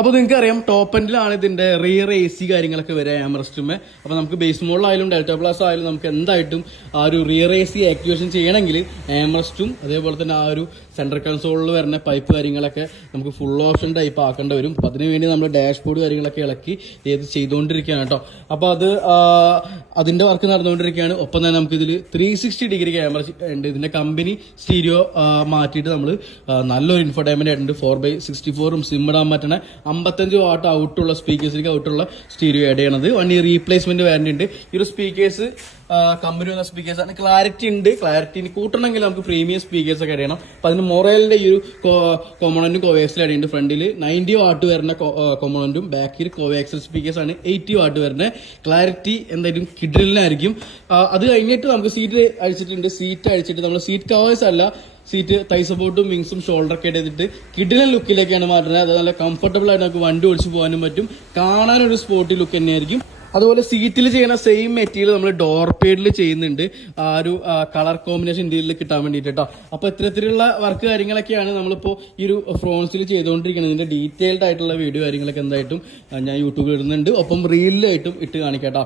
അപ്പോൾ നിങ്ങൾക്ക് അറിയാം ടോപ്പ് എൻഡിലാണ് ഇതിന്റെ റിയർ AC കാര്യങ്ങളൊക്കെ വരിക ആംറസ്റ്റുമേ. അപ്പോൾ നമുക്ക് ബേസ് മോഡലായാലും ഡെൽറ്റ പ്ലസ് ആയാലും നമുക്ക് എന്തായിട്ടും ആ ഒരു റിയർ AC ആക്ടിവേഷൻ ചെയ്യണമെങ്കിൽ ആംറസ്റ്റും അതേപോലെ തന്നെ ആ ഒരു സെൻട്രൽ കൺസോളിൽ വരുന്ന പൈപ്പ് കാര്യങ്ങളൊക്കെ നമുക്ക് ഫുൾ ഓപ്ഷൻ ടൈപ്പ് ആക്കേണ്ടി വരും. അപ്പോൾ അതിന് വേണ്ടി നമ്മൾ ഡാഷ്ബോർഡ് കാര്യങ്ങളൊക്കെ ഇളക്കി ഇത് ചെയ്തുകൊണ്ടിരിക്കുകയാണ് കേട്ടോ. അപ്പോൾ അതിന്റെ വർക്ക് നടന്നുകൊണ്ടിരിക്കുകയാണ്. ഒപ്പം തന്നെ നമുക്ക് ഇതിൽ 360 ഡിഗ്രി ക്യാമറ ഉണ്ട്. ഇതിന്റെ കമ്പനി സ്റ്റീരിയോ മാറ്റിയിട്ട് നമ്മൾ നല്ലൊരു ഇൻഫോടൈൻമെന്റ് ആയിട്ടുണ്ട്. 4x64 സിം ഇടാൻ പറ്റണ 55 വാട്ട് ഔട്ടുള്ള സ്പീക്കേഴ്സിലേക്ക് ഔട്ടുള്ള സ്റ്റീരിയോ ആഡ് ചെയ്യണത്. വണ്ടി റീപ്ലേസ്മെന്റ് വാറന്റി ഉണ്ട്. ഈ ഒരു സ്പീക്കേഴ്സ് കമ്പനി വന്ന സ്പീക്കേഴ്സ് ആണ്. ക്ലാരിറ്റി ഉണ്ട്. ക്ലാരിറ്റി കൂട്ടണമെങ്കിൽ നമുക്ക് പ്രീമിയം സ്പീക്കേഴ്സ് ഒക്കെ ആഡ് ചെയ്യണം. അപ്പൊ അതിന് മൊറേലിന്റെ ഈ ഒരു കോമണന്റും കോവാക്സിൽ ആഡ് ചെയ്യുന്നുണ്ട്. ഫ്രണ്ടിൽ 90 വാട്ട് വരുന്ന കോമണന്റും ബാക്കിൽ കോവാക്സൽ സ്പീക്കേഴ്സ് ആണ് 80 വാട്ട് വരുന്ന. ക്ലാരിറ്റി എന്തായാലും കിഡിലിനായിരിക്കും. അത് കഴിഞ്ഞിട്ട് നമുക്ക് സീറ്റ് അഴിച്ചിട്ട് നമ്മൾ സീറ്റ് കവേഴ്സ് അല്ല, സീറ്റ് തൈ സപ്പോർട്ടും വിങ്സും ഷോൾഡർ ഒക്കെ ചെയ്തിട്ട് കിഡിലൻ ലുക്കിലേക്കാണ് മാറ്റുന്നത്. അത് നല്ല കംഫർട്ടബിൾ ആയിട്ട് നമുക്ക് വണ്ടി ഓടിച്ച് പോകാനും പറ്റും. കാണാനൊരു സ്പോർട്ടി ലുക്ക് തന്നെയായിരിക്കും. അതുപോലെ സീറ്റിൽ ചെയ്യുന്ന സെയിം മെറ്റീരിയൽ നമ്മൾ ഡോർ പേഡിൽ ചെയ്യുന്നുണ്ട്. ആ ഒരു കളർ കോമ്പിനേഷൻ ഇന്ത്യയിൽ കിട്ടാൻ വേണ്ടിയിട്ട് കേട്ടോ. അപ്പോൾ ഇത്തരത്തിലുള്ള വർക്ക് കാര്യങ്ങളൊക്കെയാണ് നമ്മളിപ്പോൾ ഈ ഒരു ഫ്രോൺസിൽ ചെയ്തുകൊണ്ടിരിക്കുന്നത്. ഇതിന്റെ ഡീറ്റെയിൽഡ് ആയിട്ടുള്ള വീഡിയോ കാര്യങ്ങളൊക്കെ എന്തായിട്ടും ഞാൻ യൂട്യൂബിൽ ഇടുന്നുണ്ട്. ഒപ്പം റീലിലായിട്ടും ഇട്ട് കാണിക്കാം കേട്ടോ.